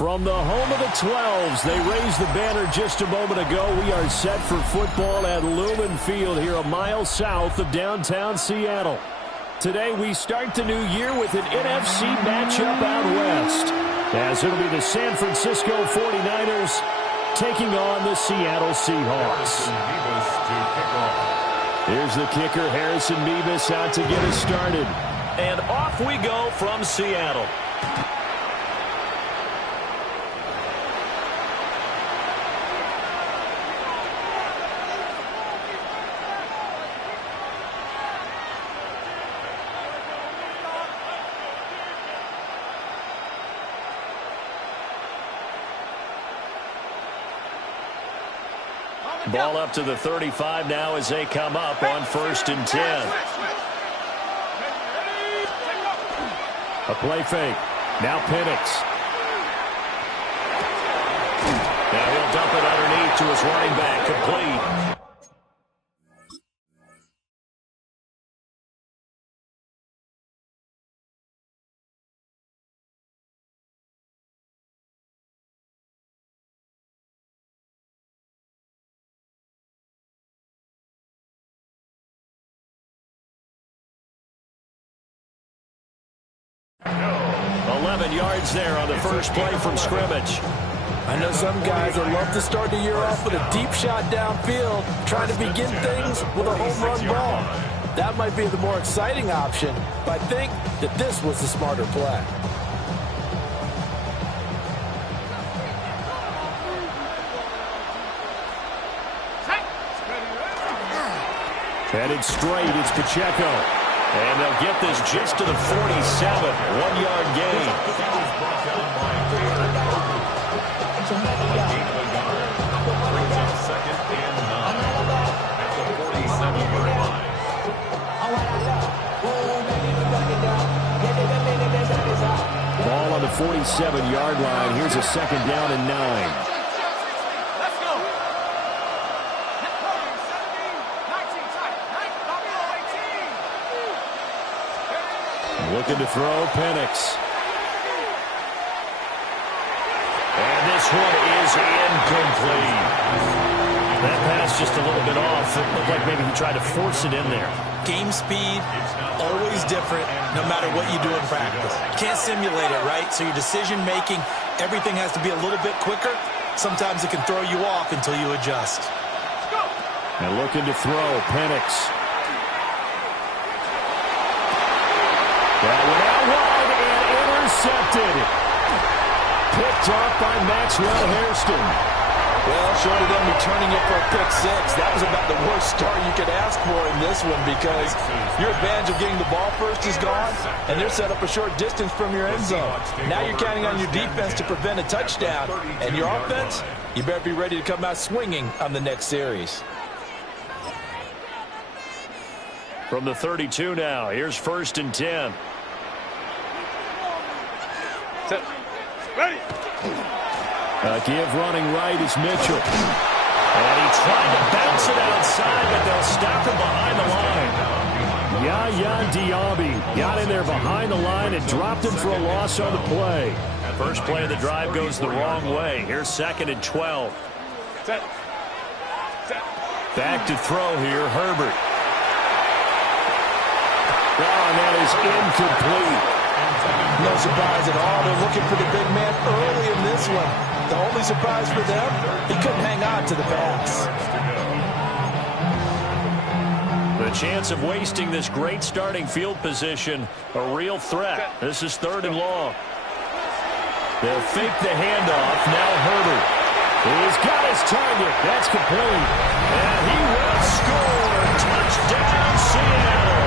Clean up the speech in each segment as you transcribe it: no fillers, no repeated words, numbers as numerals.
From the home of the 12s, they raised the banner just a moment ago. We are set for football at Lumen Field here a mile south of downtown Seattle. Today we start the new year with an NFC matchup out west, as it'll be the San Francisco 49ers taking on the Seattle Seahawks. Here's the kicker, Harrison Mevis, out to get us started. And off we go from Seattle. Ball up to the 35 now as they come up on 1st and 10. A play fake. Now Penix. Now he'll dump it underneath to his running back. Complete. Yards there on the first play from scrimmage. I know some guys that love to start the year off with a deep shot downfield, trying to begin things with a home run ball. That might be the more exciting option, but I think that this was the smarter play. Headed straight, it's Pacheco. And they'll get this just to the 47. 1-yard gain. Ball on the 47-yard line. Here's a 2nd down and 9. Looking to throw, Penix. And this one is incomplete. That pass just a little bit off. It looked like maybe he tried to force it in there. Game speed, always different, no matter what you do in practice. Can't simulate it, right? So your decision-making, everything has to be a little bit quicker. Sometimes it can throw you off until you adjust. And looking to throw, Penix. That went out wide and intercepted. Picked off by Maxwell Hairston. Well, short of them returning it for a pick six, that was about the worst start you could ask for in this one because your advantage of getting the ball first is gone, and they're set up a short distance from your end zone. Now you're counting on your defense to prevent a touchdown, and your offense, you better be ready to come out swinging on the next series. From the 32 now, here's 1st and 10. Ready. A give running right is Mitchell. And he tried to bounce it outside, but they'll stop him behind the line. Yaya Diaby got in there behind the line and dropped him for a loss on the play. First play of the drive goes the wrong way. Here's 2nd and 12. Set. Back to throw here, Herbert. And that is incomplete. No surprise at all. They're looking for the big man early in this one. The only surprise for them, he couldn't hang on to the pass. The chance of wasting this great starting field position, a real threat. This is 3rd and long. They'll fake the handoff. Now Herbert. He's got his target. That's complete. And he will score. Touchdown, Seattle.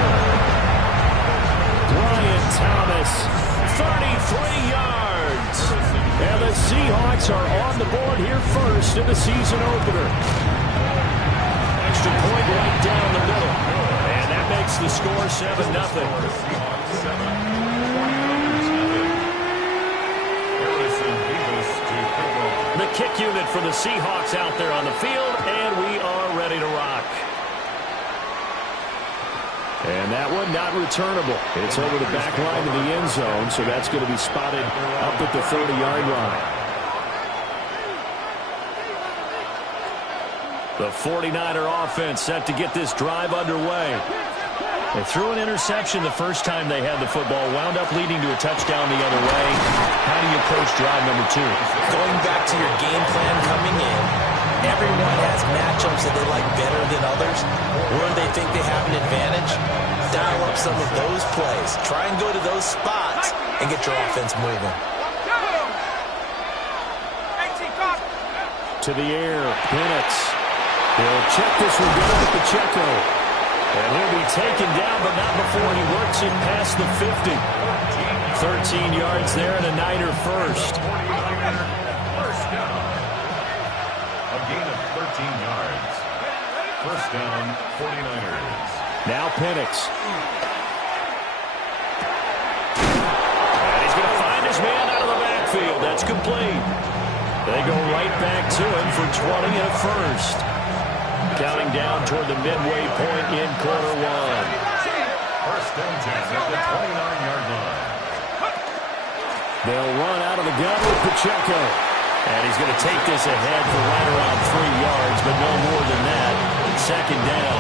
Brian Thomas, 33 yards. And the Seahawks are on the board here first in the season opener. Extra point right down the middle. And that makes the score 7-0. The kick unit for the Seahawks out there on the field, and we are ready to rock. And that one not returnable. It's over the back line of the end zone, so that's going to be spotted up at the 30-yard line. The 49er offense set to get this drive underway. They threw an interception the first time they had the football, wound up leading to a touchdown the other way. How do you approach drive number 2? Going back to your game plan coming in, everyone has matchups that they like better than others. Where they think they have an advantage, dial up some of those plays. Try and go to those spots and get your offense moving. To the air, Penix. He'll check this one down with Pacheco. And he'll be taken down, but not before he works it past the 50. 13 yards there and a Niner first. First down. A gain of 13 yards. First down, 49ers. Now Penix. And he's going to find his man out of the backfield. That's complete. They go right back to him for 20 and a first. Counting down toward the midway point in quarter 1. First and 10 at the 29-yard line. They'll run out of the gun with Pacheco. And he's going to take this ahead for right around 3 yards, but no more than that. Second down.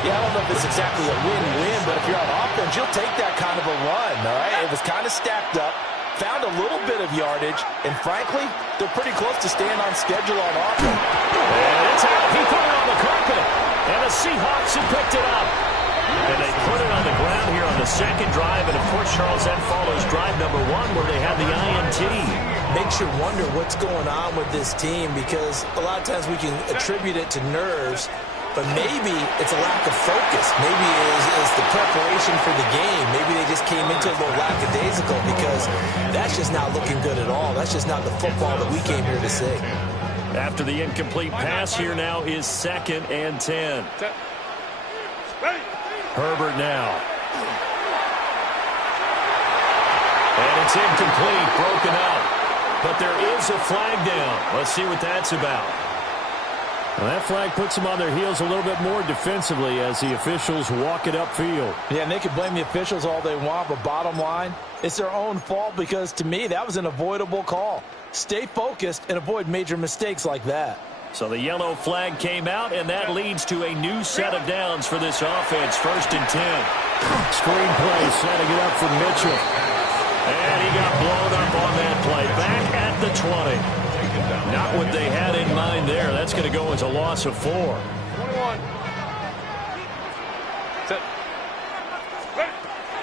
Yeah, I don't know if it's exactly a win-win, but if you're on offense, you'll take that kind of a run, all right? It was kind of stacked up. Found a little bit of yardage, and frankly, they're pretty close to staying on schedule on offense. And it's out. He put it on the carpet. And the Seahawks have picked it up. And they put it on the ground here on the second drive. And, of course, Charles, that follows drive number 1 where they had the INT. Makes you wonder what's going on with this team because a lot of times we can attribute it to nerves, but maybe it's a lack of focus. Maybe it's the preparation for the game. Maybe they just came into it a little lackadaisical because that's just not looking good at all. That's just not the football that we came here to see. After the incomplete pass, here now is 2nd and 10. Herbert now. And it's incomplete, broken up. But there is a flag down. Let's see what that's about. Well, that flag puts them on their heels a little bit more defensively as the officials walk it upfield. Yeah, and they can blame the officials all they want, but bottom line, it's their own fault because, to me, that was an avoidable call. Stay focused and avoid major mistakes like that. So the yellow flag came out, and that leads to a new set of downs for this offense. 1st and 10. Screen play setting it up for Mitchell. And he got blown up on that play. Back at the 20. Not what they had in mind there. That's going to go as a loss of 4. 21. Set.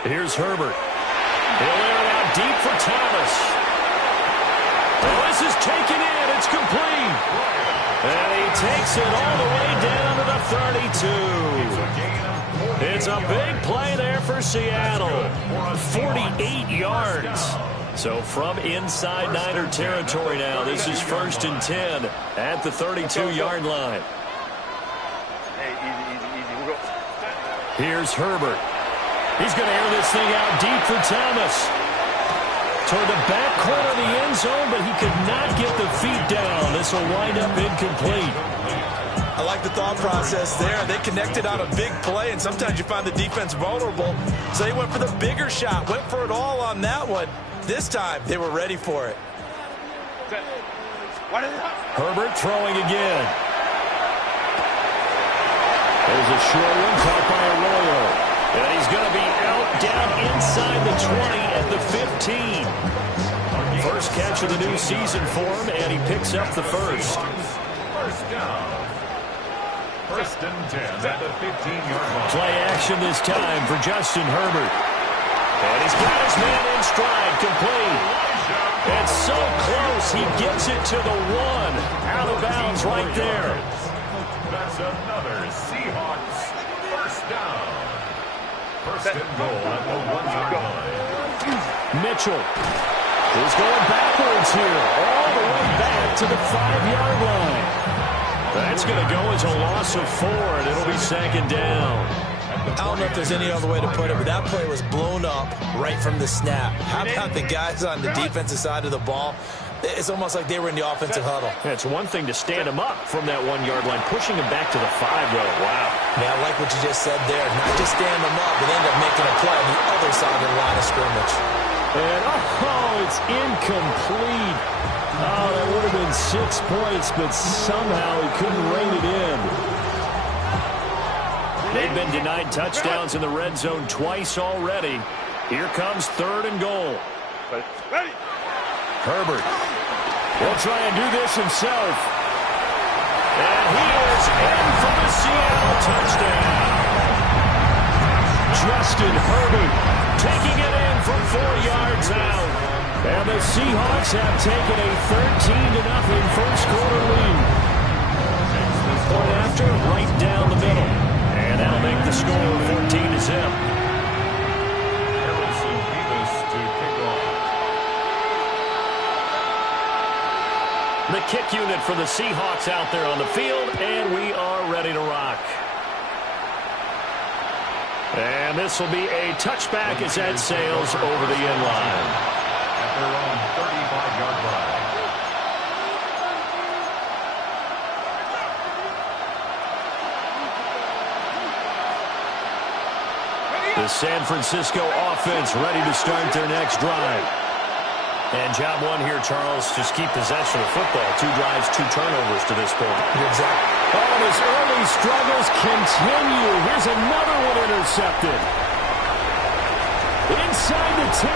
Here's Herbert. He'll air it out deep for Thomas. Oh, this is taken in. It's complete. And he takes it all the way down to the 32. It's a big play there for Seattle. 48 yards. So from inside Niner territory now, this is 1st and 10 at the 32-yard line. Hey, easy. We'll go. Here's Herbert. He's going to air this thing out deep for Thomas. Toward the back corner of the end zone, but he could not get the feet down. This will wind up incomplete. I like the thought process there. They connected on a big play, and sometimes you find the defense vulnerable. So they went for the bigger shot, went for it all on that one. This time, they were ready for it. Herbert throwing again. There's a short one caught by Arroyo. And he's going to be out down inside the 20 at the 15. First catch of the new season for him, and he picks up the first. First down. 1st and 10 at the 15-yard line. Play action this time for Justin Herbert. And he's got his man in stride, complete. It's so close, he gets it to the 1. Out of bounds right there. That's another Seahawks first down. 1st and goal at the 1-yard line. Mitchell is going backwards here, all the way back to the 5-yard line. That's going to go as a loss of 4, and it'll be 2nd down. I don't know if there's any other way to put it, but that play was blown up right from the snap. How about the guys on the defensive side of the ball? It's almost like they were in the offensive huddle. Yeah, it's one thing to stand him up from that 1-yard line, pushing him back to the 5, though. Wow. Man, I like what you just said there. Not just stand them up, but end up making a play on the other side of the line of scrimmage. And, oh, it's incomplete. Oh, that would have been 6 points, but somehow he couldn't rein it in. They've been denied touchdowns in the red zone twice already. Here comes 3rd and goal. Ready. Herbert will try and do this himself. And he is in for the Seattle touchdown. Justin Herbert Taking it in from 4 yards out. And the Seahawks have taken a 13-0 first quarter lead. Point after, right down the middle. And that'll make the score 14-0. Harrison Davis to kick off. The kick unit for the Seahawks out there on the field, and we are ready to rock. And this will be a touchback as that sails over the end line. At their own 35-yard line. The San Francisco offense ready to start their next drive. And job one here, Charles, just keep possession of football. 2 drives, 2 turnovers to this point. Exactly. Oh, his early struggles continue. Here's another one intercepted. Inside the 10.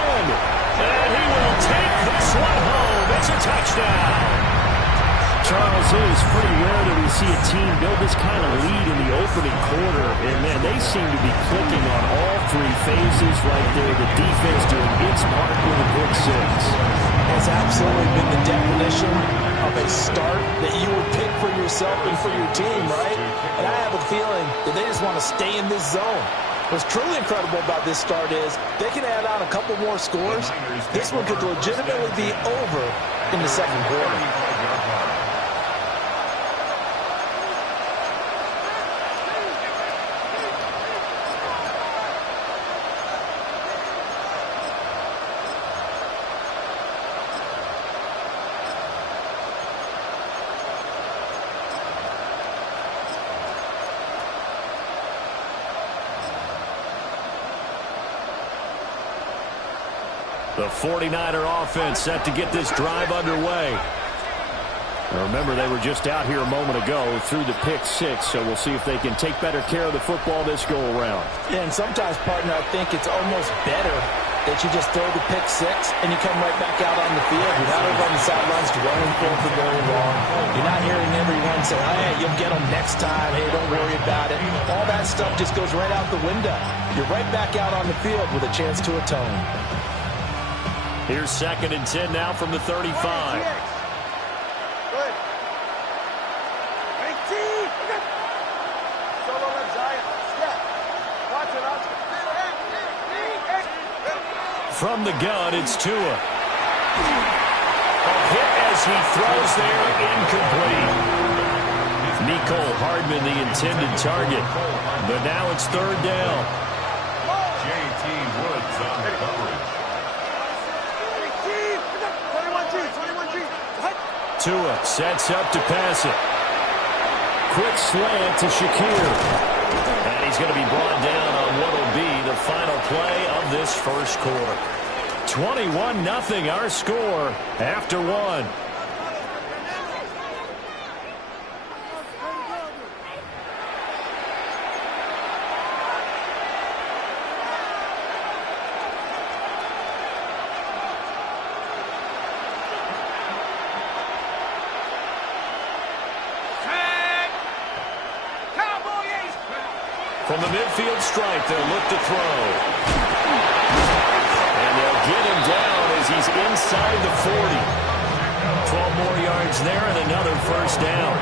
And he will take this one home. It's a touchdown. Charles, it is pretty rare that we see a team build this kind of lead in the opening quarter. And, man, they seem to be clicking on all 3 phases right there. The defense doing its part with a pick 6. It's absolutely been the definition of a start that you would pick for yourself and for your team, right? And I have a feeling that they just want to stay in this zone. What's truly incredible about this start is they can add on a couple more scores. This one could legitimately be over in the second quarter. The 49er offense set to get this drive underway. Now remember, they were just out here a moment ago through the pick 6, so we'll see if they can take better care of the football this go-around. Yeah, and sometimes, partner, I think it's almost better that you just throw the pick 6 and you come right back out on the field. You're not over on the sidelines dwelling for very long. You're not hearing everyone say, hey, you'll get them next time. Hey, don't worry about it. All that stuff just goes right out the window. You're right back out on the field with a chance to atone. Here's 2nd and 10 now from the 35. Good. 18. Solo left Zion. Step. Watch it, Oscar. From the gun, it's Tua. A hit as he throws there, incomplete. Mecole Hardman, the intended target. But now it's 3rd down. J.T. Woods on the coverage. 21G. Tua sets up to pass it. Quick slant to Shakir. And he's going to be brought down on what will be the final play of this first quarter. 21-0 our score after 1. From the midfield stripe, they'll look to throw. And they'll get him down as he's inside the 40. 12 more yards there and another first down.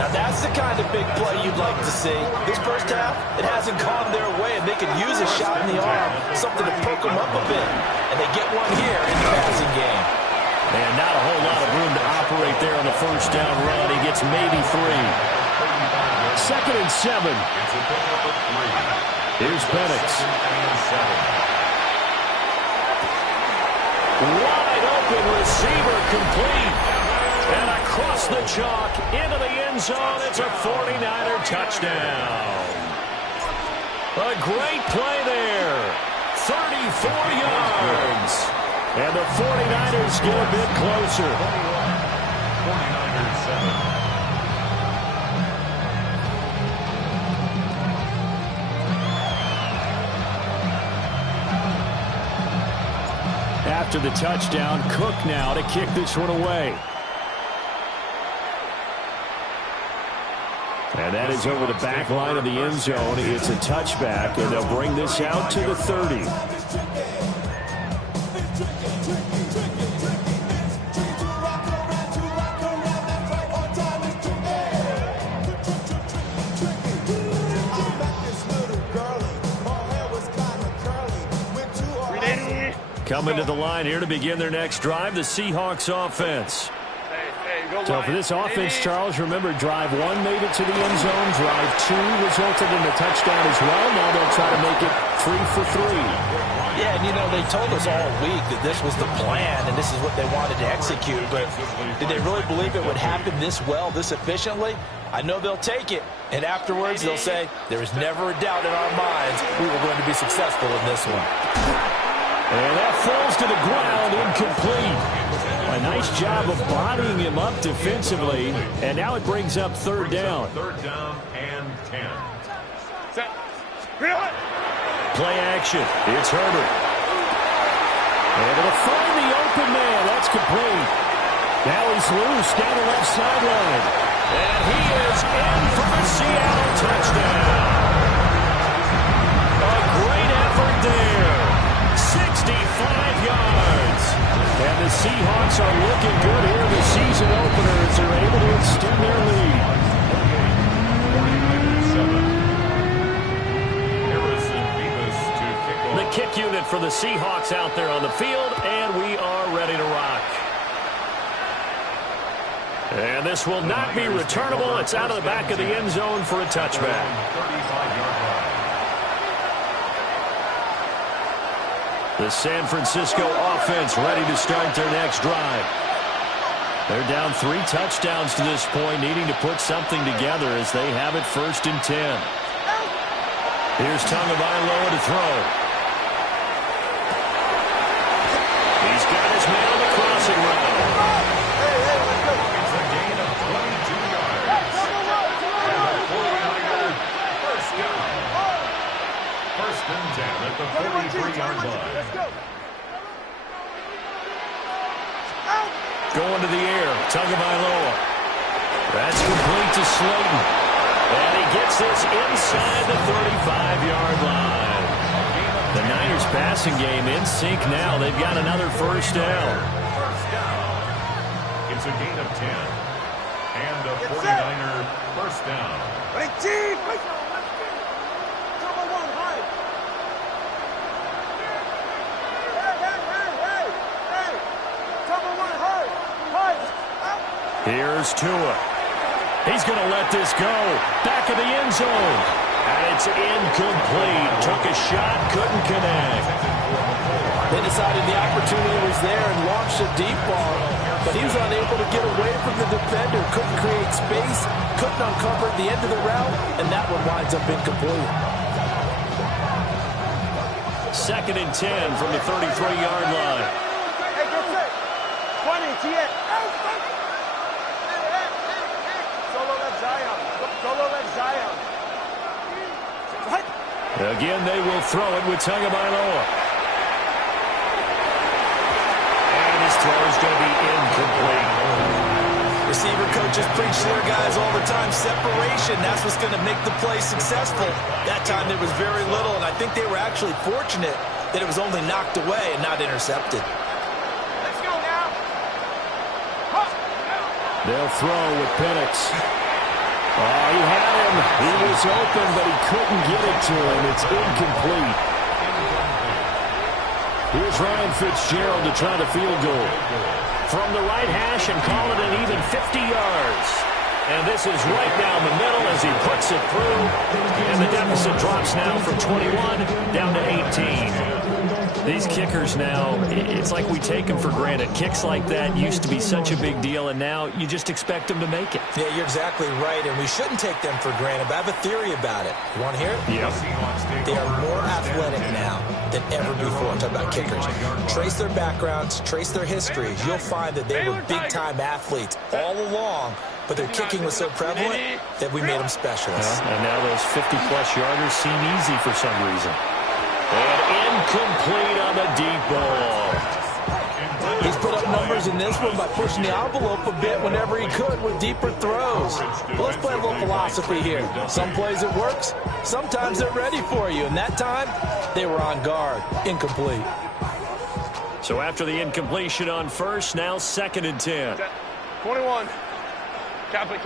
Now that's the kind of big play you'd like to see. This first half, it hasn't gone their way, and they could use a shot in the arm, something to perk them up a bit. And they get one here in the passing game. And not a whole lot of room to operate there on the first down run. He gets maybe 3. 2nd and 7. Here's Penix. Wide open receiver complete. And across the chalk into the end zone. It's a 49er touchdown. A great play there. 34 yards. just get a bit closer. 49ers 7. After the touchdown, Cook now to kick this one away. And that is over the back line of the end zone. It's a touchback, and they'll bring this out to the 30. Coming to the line here to begin their next drive, the Seahawks offense. So for this offense, Charles, remember, drive 1 made it to the end zone. Drive 2 resulted in a touchdown as well. Now they'll try to make it 3 for 3. Yeah, and, you know, they told us all week that this was the plan and this is what they wanted to execute. But did they really believe it would happen this well, this efficiently? I know they'll take it. And afterwards, they'll say, there is never a doubt in our minds we were going to be successful in this one. And that falls to the ground, incomplete. A nice job of bodying him up defensively. And now it brings up third down. Third down and 10. Set. Play action. It's Herbert. Able to find the open man. That's complete. Now he's loose down the left sideline. And he is in for the Seattle touchdown. A great effort there. 65 yards. And the Seahawks are looking good here in the season opener as they're able to extend their lead. 49-7. The kick unit for the Seahawks out there on the field, and we are ready to rock. And this will not be returnable. It's out of the back of the end zone for a touchback. 35-yard line. The San Francisco offense ready to start their next drive. They're down 3 touchdowns to this point, needing to put something together as they have it 1st and 10. Here's Tagovailoa to throw. He's got his man on the crossing route. It's a gain of 22 yards. And a 49er first down. 1st and 10 at the 43-yard line. Going to the air, Tagovailoa. That's complete to Slayton. And he gets this inside the 35-yard line. The Niners passing game in sync now. They've got another first down. First down. It's a gain of 10. And a 49er first down. Here's Tua. He's going to let this go. Back of the end zone. And it's incomplete. Took a shot, couldn't connect. They decided the opportunity was there and launched a deep ball, but he was unable to get away from the defender, couldn't create space, couldn't uncover the end of the route, and that one winds up incomplete. 2nd and 10 from the 33-yard line. Hey, get set. 20, TN. Solo left Zion. Solo left Zion. Again, they will throw it with Tagovailoa. And his throw is going to be incomplete. Receiver coaches preach to their guys all the time. Separation, that's what's going to make the play successful. That time there was very little, and I think they were actually fortunate that it was only knocked away and not intercepted. Let's go now. They'll throw with Penix. Oh, he had him. He was open, but he couldn't get it to him. It's incomplete. Here's Ryan Fitzgerald to try the field goal. From the right hash and call it an even 50 yards. And this is right down the middle as he puts it through. And the deficit drops now from 21 down to 18. These kickers now, it's like we take them for granted. Kicks like that used to be such a big deal, and now you just expect them to make it. Yeah, you're exactly right, and we shouldn't take them for granted. But I have a theory about it. You want to hear it? Yep. They are more athletic now than ever before. I'm talking about kickers. Trace their backgrounds, trace their histories. You'll find that they were big-time athletes all along, but their kicking was so prevalent that we made them specialists. And now those 50-plus yarders seem easy for some reason. And incomplete on the deep ball. He's put up numbers in this one by pushing the envelope a bit whenever he could with deeper throws. Well, let's play a little philosophy here. Some plays it works, sometimes they're ready for you, and that time they were on guard. Incomplete. So after the incompletion on first, now 2nd and 10. 21. Cap it.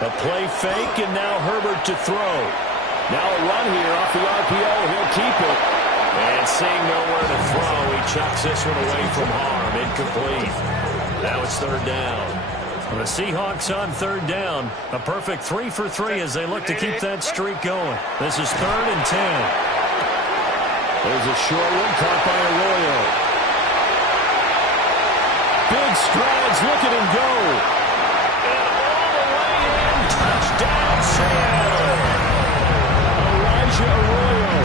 A play fake, and now Herbert to throw. Now a run here off the RPO. He'll keep it. And seeing nowhere to throw, he chucks this one away from harm. Incomplete. Now it's 3rd down. The Seahawks on 3rd down. A perfect 3 for 3 as they look to keep that streak going. This is 3rd and 10. There's a short one caught by Arroyo. Big strides. Look at him go. And all the way in. Touchdown, Seattle. Arroyo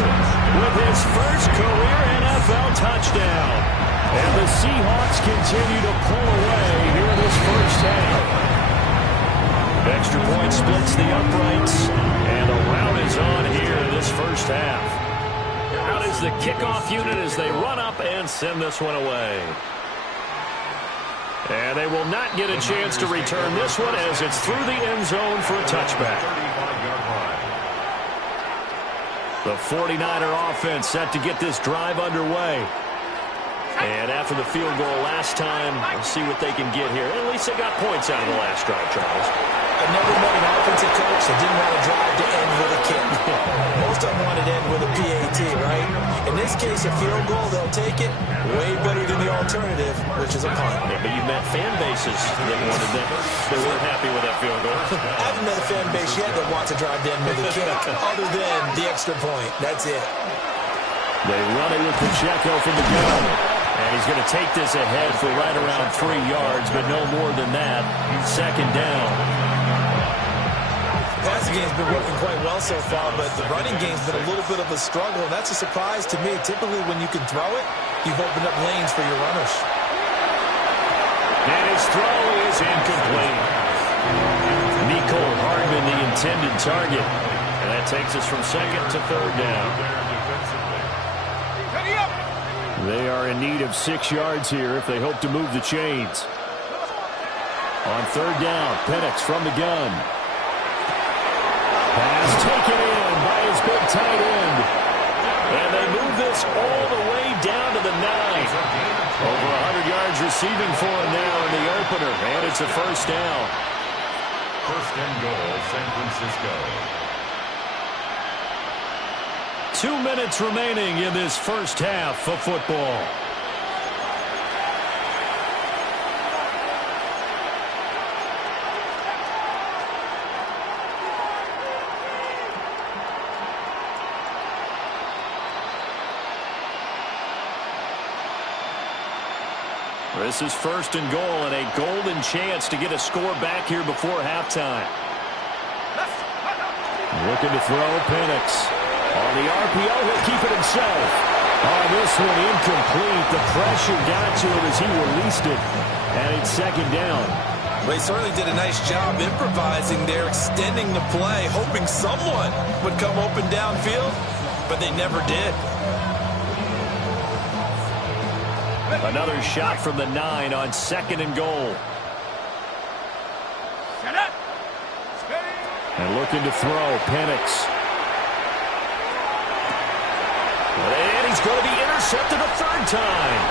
with his first career NFL touchdown. And the Seahawks continue to pull away here in this first half. Extra point splits the uprights, and a rout is on here in this first half. Out is the kickoff unit as they run up and send this one away. And they will not get a chance to return this one as it's through the end zone for a touchback. The 49er offense set to get this drive underway. And after the field goal last time, we'll see what they can get here. At least they got points out of the last drive, Charles. I've never met an offensive coach that didn't want to drive to end with a kick. Most of them wanted to end with a PAT, right? In this case, a field goal, they'll take it. Way better than the alternative, which is a punt. Yeah, but you've met fan bases that wanted that. They weren't happy with that field goal. I haven't met a fan base yet that wants to drive to end with a kick, other than the extra point. That's it. They run it with Pacheco from the gun. And he's going to take this ahead for right around 3 yards, but no more than that. 2nd down. The passing game's been working quite well so far, but the running game's been a little bit of a struggle, and that's a surprise to me. Typically, when you can throw it, you've opened up lanes for your runners. And his throw is incomplete. Nico Hardman, the intended target. And that takes us from 2nd to 3rd down. They are in need of 6 yards here if they hope to move the chains. On 3rd down, Penix from the gun. Pass taken in by his big tight end. And they move this all the way down to the 9. Over 100 yards receiving for him now in the opener. And it's a 1st down. 1st and goal, San Francisco. 2 minutes remaining in this first half of football. This is 1st and goal and a golden chance to get a score back here before halftime. Looking to throw, Penix. On the RPO, he'll keep it himself. On this one, incomplete. The pressure got to him as he released it. And it's 2nd down. They certainly did a nice job improvising there, extending the play, hoping someone would come open downfield, but they never did. Another shot from the 9 on 2nd and goal. And looking to throw, Penix. And he's going to be intercepted a 3rd time.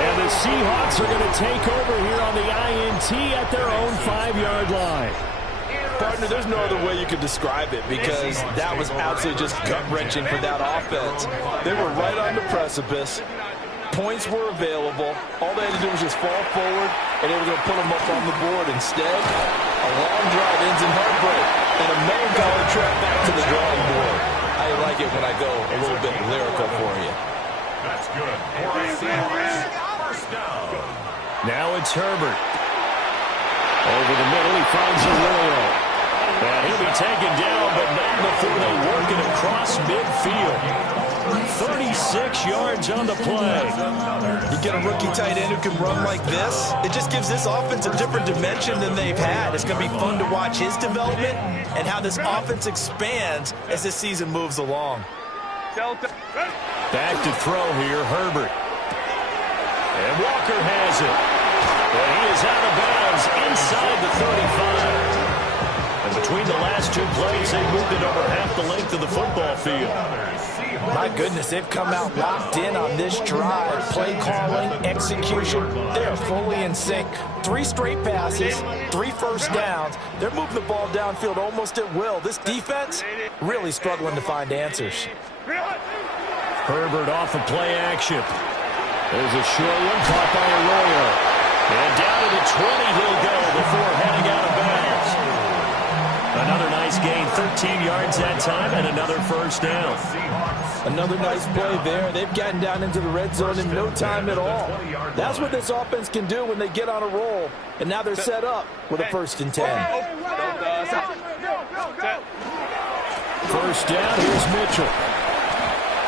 And the Seahawks are going to take over here on the INT at their own 5-yard line. Partner, there's no other way you could describe it because that was absolutely just gut-wrenching for that offense. They were right on the precipice. Points were available. All they had to do was just fall forward, and they were going to put them up on the board. Instead, a long drive ends in heartbreak, and a melancholy trip back to the drawing board. I like it when I go a little bit lyrical for you. That's good. For a Seahawks, first down. Now it's Herbert. Over the middle, he finds Arroyo. And he'll be taken down, but not before they work it across midfield. 36 yards on the play. You get a rookie tight end who can run like this, it just gives this offense a different dimension than they've had. It's going to be fun to watch his development and how this offense expands as this season moves along. Back to throw here, Herbert. And Walker has it. And he is out of bounds inside the 35. And between the last two plays, they moved it over half the length of the football field. My goodness, they've come out locked in on this drive. Play calling, execution, they're fully in sync. 3 straight passes, 3 first downs. They're moving the ball downfield almost at will. This defense really struggling to find answers. Herbert off of play action. There's a short one caught by Arroyo. And down to the 20 he'll go before heading out of bounds. Another nice gain, 13 yards that time, and another first down. Another nice play there. They've gotten down into the red zone in no time at all. That's what this offense can do when they get on a roll. And now they're set up with a 1st and 10. First down, here's Mitchell.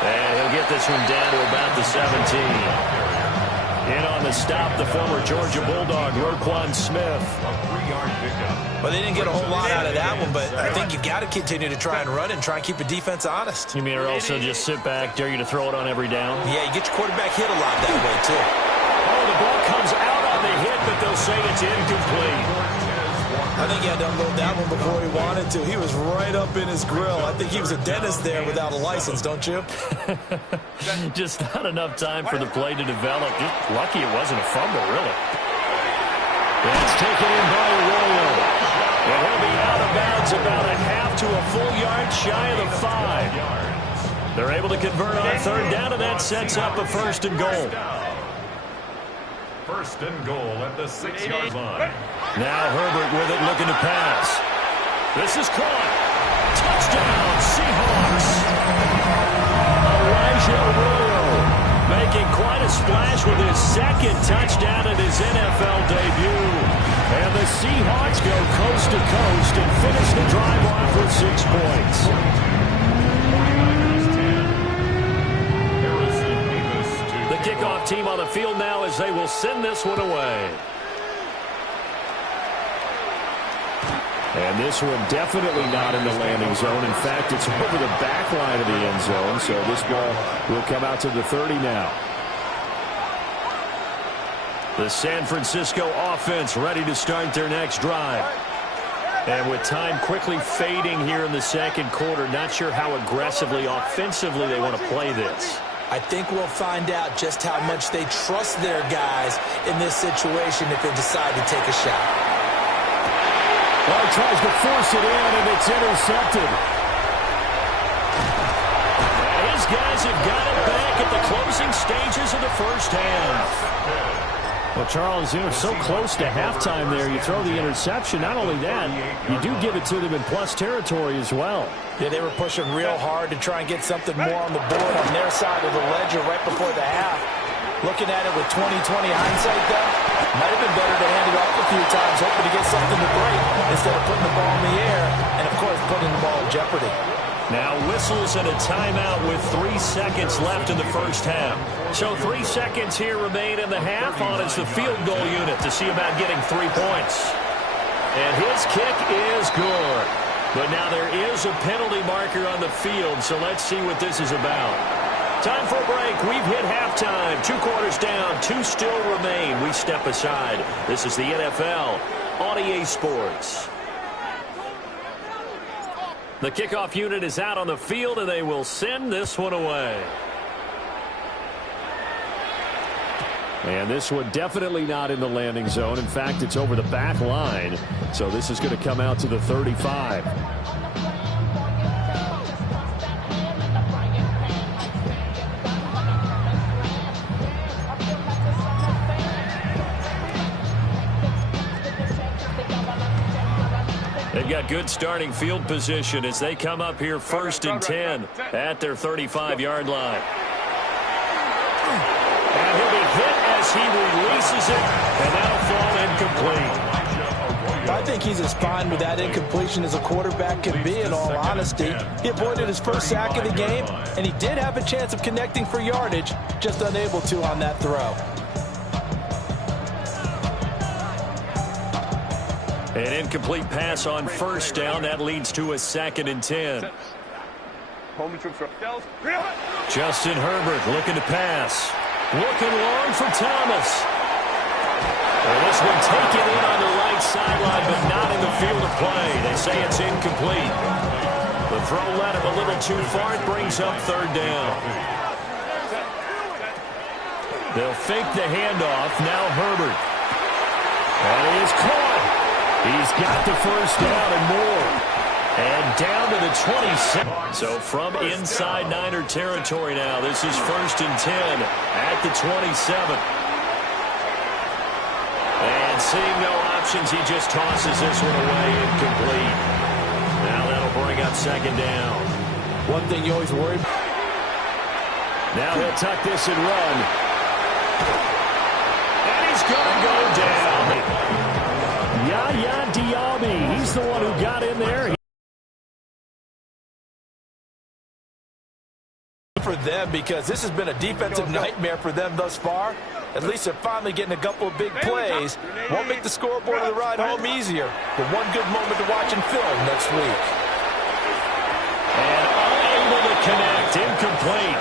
And he'll get this one down to about the 17. In on the stop, the former Georgia Bulldog, Roquan Smith. Well, they didn't get a whole lot out of that one, but I think you've got to continue to try and run and try and keep the defense honest. You mean or also just sit back, dare you to throw it on every down? Yeah, you get your quarterback hit a lot that way, too. Oh, the ball comes out on the hit, but they'll say it's incomplete. I think he had to unload that one before he wanted to. He was right up in his grill. I think he was a dentist there without a license, don't you? Just not enough time for the play to develop. Just lucky it wasn't a fumble, really. That's taken in by Arroyo. And he'll be out of bounds about a half to a full yard shy of the 5. They're able to convert on 3rd down, and that sets up a 1st and goal. 1st and goal at the 6-yard line. Now Herbert with it, looking to pass. This is caught. Touchdown, Seahawks. Elijah Arroyo making quite a splash with his 2nd touchdown in his NFL debut. And the Seahawks go coast to coast and finish the drive off with 6 points. The kickoff team on the field now as they will send this one away. And this one definitely not in the landing zone. In fact, it's over the back line of the end zone, so this ball will come out to the 30 now. The San Francisco offense ready to start their next drive. And with time quickly fading here in the 2nd quarter, not sure how aggressively, offensively they want to play this. I think we'll find out just how much they trust their guys in this situation if they decide to take a shot. Well, he tries to force it in, and it's intercepted. His guys have got it back at the closing stages of the 1st half. Well, Charles, you know, so close to halftime there, you throw the interception. Not only that, you do give it to them in plus territory as well. Yeah, they were pushing real hard to try and get something more on the board on their side of the ledger right before the half. Looking at it with 20/20 hindsight, though, might have been better to hand it off a few times, hoping to get something to break instead of putting the ball in the air and, of course, putting the ball in jeopardy. Now whistles and a timeout with 3 seconds left in the 1st half. So 3 seconds here remain in the half. On is the field goal unit to see about getting 3 points. And his kick is good. But now there is a penalty marker on the field, so let's see what this is about. Time for a break. We've hit halftime. 2 quarters down. 2 still remain. We step aside. This is the NFL on EA Sports. The kickoff unit is out on the field, and they will send this one away. And this one definitely not in the landing zone. In fact, it's over the back line. So this is going to come out to the 35. got good starting field position as they come up here 1st and 10 at their 35-yard line. And he'll be hit as he releases it, and that'll fall incomplete. I think he's as fine with that incompletion as a quarterback can be, in all honesty. He avoided his first sack of the game, and he did have a chance of connecting for yardage, just unable to on that throw. An incomplete pass on 1st down. That leads to a 2nd and 10. Justin Herbert looking to pass. Looking long for Thomas. And this one taken in on the right sideline, but not in the field of play. They say it's incomplete. The throw led him a little too far. It brings up 3rd down. They'll fake the handoff. Now Herbert. That is caught. He's got the 1st down and more. And down to the 27. So from inside Niner territory now, this is 1st and 10 at the 27. And seeing no options, he just tosses this one away, incomplete. Now that'll bring up 2nd down. One thing you always worry about. Now he'll tuck this and run. And he's going to go down. Yaya Diaby, he's the one who got in there. For them, because this has been a defensive nightmare for them thus far. At least they're finally getting a couple of big plays. Won't make the scoreboard of the ride home easier, but one good moment to watch in film next week. And unable to connect, incomplete.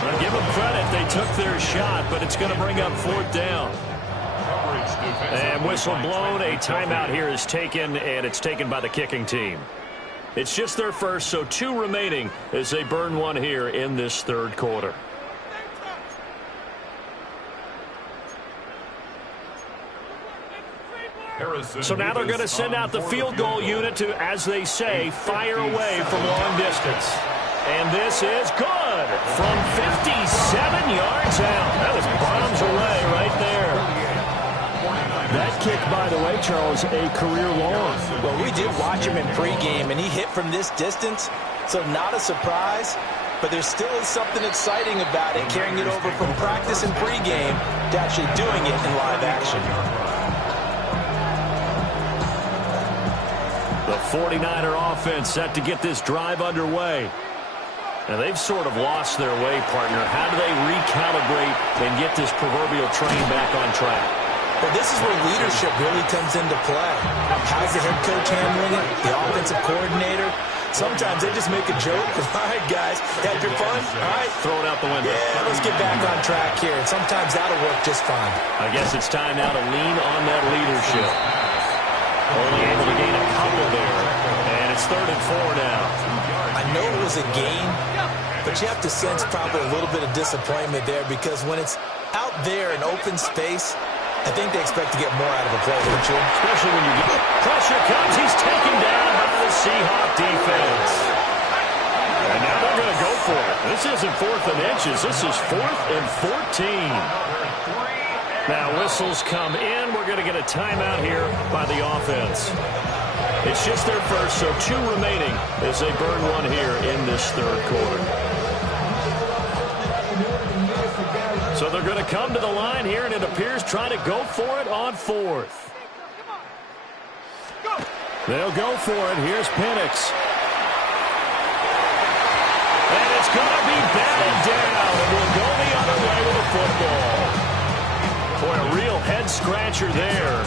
I'll give them credit, they took their shot, but it's going to bring up 4th down. And whistle blown, a timeout here is taken, and it's taken by the kicking team. It's just their first, so 2 remaining as they burn one here in this 3rd quarter. So now they're going to send out the field goal unit to, as they say, fire away from long distance. And this is good from 57 yards out. That was bombs away right there. That kick, by the way, Charles, a career long. Well, we did watch him in pregame, and he hit from this distance, so not a surprise. But there still is something exciting about it, carrying it over from practice and pregame to actually doing it in live action. The 49er offense set to get this drive underway. And they've sort of lost their way, partner. How do they recalibrate and get this proverbial train back on track? Well, this is where leadership really comes into play. How's the head coach handling it? The offensive coordinator? Sometimes they just make a joke. All right, guys, had your fun? All right. Throw it out the window. Yeah, let's get back on track here. And sometimes that'll work just fine. I guess it's time now to lean on that leadership. Only able to gain a couple there. And it's 3rd and 4 now. I know it was a gain, but you have to sense probably a little bit of disappointment there, because when it's out there in open space, I think they expect to get more out of a play, don't you? Especially when you get pressure comes. He's taken down by the Seahawks defense. And now they're going to go for it. This isn't 4th and inches. This is 4th and 14. Now whistles come in. We're going to get a timeout here by the offense. It's just their first, so 2 remaining as they burn one here in this 3rd quarter. So they're going to come to the line here, and it appears trying to go for it on 4th. They'll go for it. Here's Penix. And it's going to be batted down, and we'll go the other way with the football. Boy, a real head-scratcher there.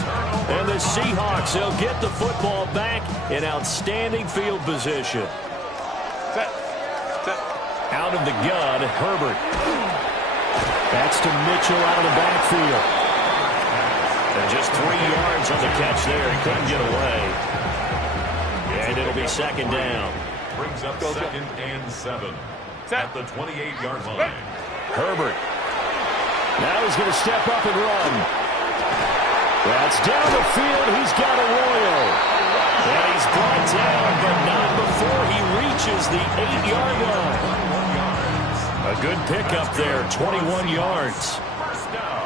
And the Seahawks, they'll get the football back in outstanding field position. Out of the gun, Herbert. That's to Mitchell out of the backfield. And just 3 yards on the catch there. He couldn't get away. And it'll be 2nd down. Brings up 2nd and 7 at the 28-yard line. Herbert. Now he's going to step up and run. That's down the field. He's got a Royal. And he's brought down, but not before he reaches the 8-yard line. A good pickup there, 21 yards. First down.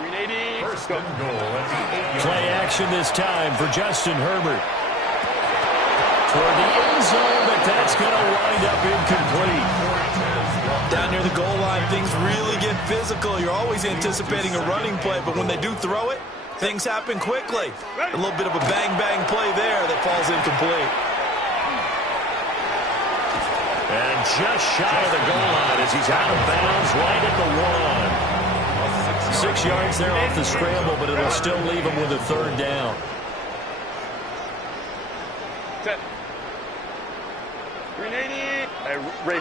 1st and goal at the 8-yard line. Play action this time for Justin Herbert. toward the end zone, but that's going to wind up incomplete. Down near the goal line, things really get physical. You're always anticipating a running play, but when they do throw it, things happen quickly. A little bit of a bang-bang play there that falls incomplete. And just shy of the goal line as he's out of bounds right at the 1. 6 yards there off the scramble, but it'll still leave him with a third down. Ray.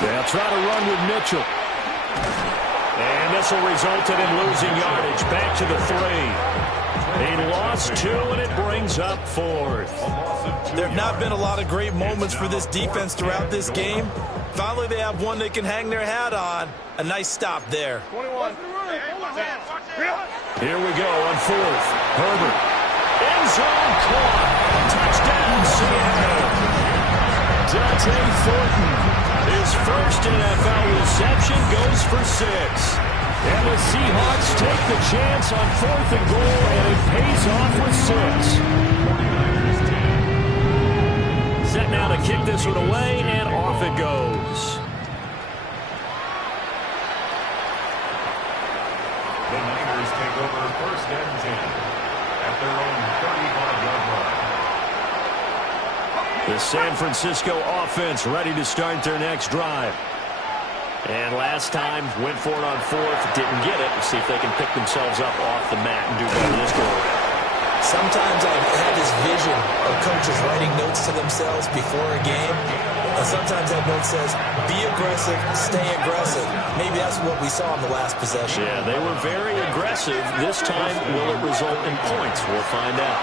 They'll try to run with Mitchell. And this will result in him losing yardage. Back to the 3. He lost 2, and it brings up 4th. There have not been a lot of great moments for this defense throughout this game. Finally, they have one they can hang their hat on. A nice stop there. 21. Here we go on 4th. Herbert. End zone caught. Touchdown, Seattle. Dante Thornton. His first NFL reception goes for 6. And the Seahawks take the chance on 4th and goal, and it pays off with 6. Set now to kick this one away, and off it goes. The Niners take over 1st and 10 at their own 35-yard line. The San Francisco offense ready to start their next drive. And last time, went for it on 4th, didn't get it. We'll see if they can pick themselves up off the mat and do better this go around. Sometimes I've had this vision of coaches writing notes to themselves before a game. And sometimes that note says, be aggressive, stay aggressive. Maybe that's what we saw in the last possession. Yeah, they were very aggressive. This time, will it result in points? We'll find out.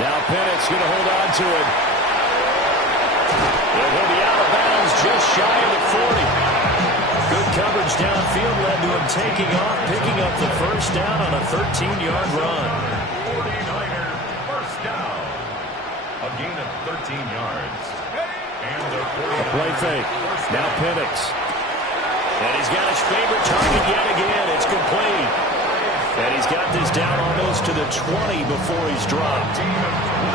Now Penix going to hold on to it. And he'll be out of bounds just shy of the 40. Good coverage downfield led to him taking off, picking up the first down on a 13-yard run. 49er first down. A gain of 13 yards. And the Play fake. Now Penix. And he's got his favorite target yet again. It's complete. And he's got this down almost to the 20 before he's dropped.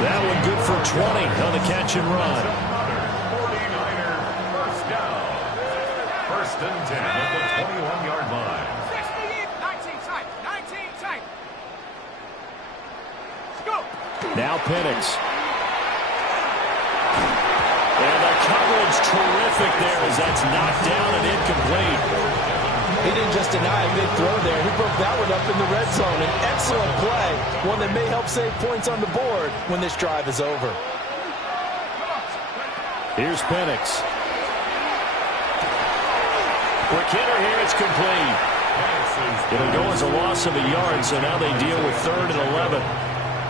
That one good for 20 on the catch and run. 49er first down. 1st and 10 at the 21-yard line. 19 tight. Go. Now Penix. And the coverage terrific there as that's knocked down and incomplete. He didn't just deny a big throw there. He broke that one up in the red zone. An excellent play, one that may help save points on the board when this drive is over. Here's Penix. Quick hitter here, it's complete. It'll go as a loss of a yard, so now they deal with 3rd and 11.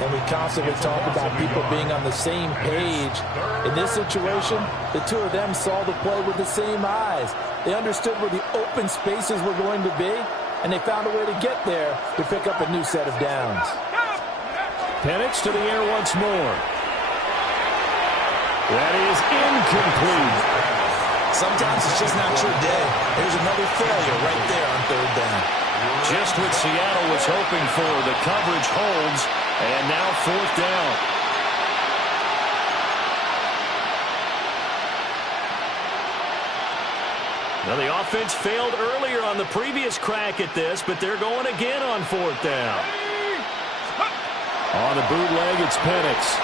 And we constantly talk about people being on the same page. In this situation, the two of them saw the play with the same eyes. They understood where the open spaces were going to be, and they found a way to get there to pick up a new set of downs. Penix to the air once more. That is incomplete. Sometimes it's just not your day. Here's another failure right there on 3rd down. Just what Seattle was hoping for. The coverage holds, and now 4th down. Now, the offense failed earlier on the previous crack at this, but they're going again on 4th down. On the bootleg, it's Penix.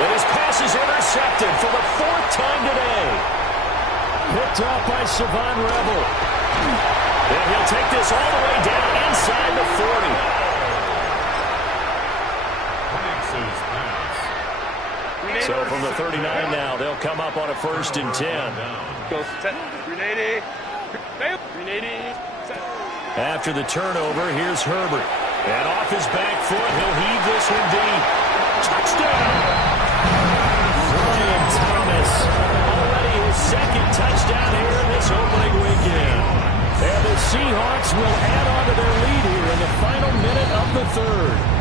And his pass is intercepted for the 4th time today. Picked up by Savon Rebel. And he'll take this all the way down inside the 40. So from the 39 now, they'll come up on a 1st and 10. Go set. 380. 380. After the turnover, here's Herbert. And off his back foot, he'll heave this one deep. Touchdown! Brian Thomas. Already his 2nd touchdown here in this opening weekend. And the Seahawks will add on to their lead here in the final minute of the 3rd.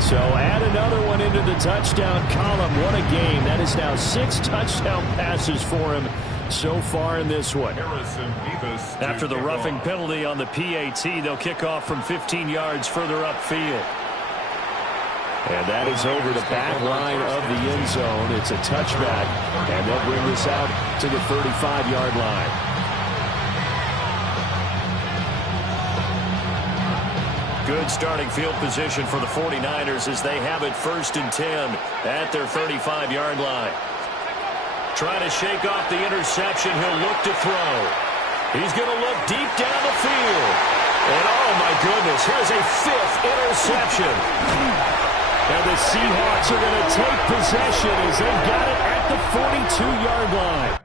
So add another one into the touchdown column. What a game. That is now 6 touchdown passes for him so far in this one. After the roughing penalty on the PAT, they'll kick off from 15 yards further upfield. And that is over the back line of the end zone. It's a touchback, and they'll bring this out to the 35-yard line. Good starting field position for the 49ers as they have it 1st and 10 at their 35-yard line. Trying to shake off the interception. He'll look to throw. He's going to look deep down the field. And, oh, my goodness, here's a 5th interception. And the Seahawks are going to take possession as they've got it at the 42-yard line.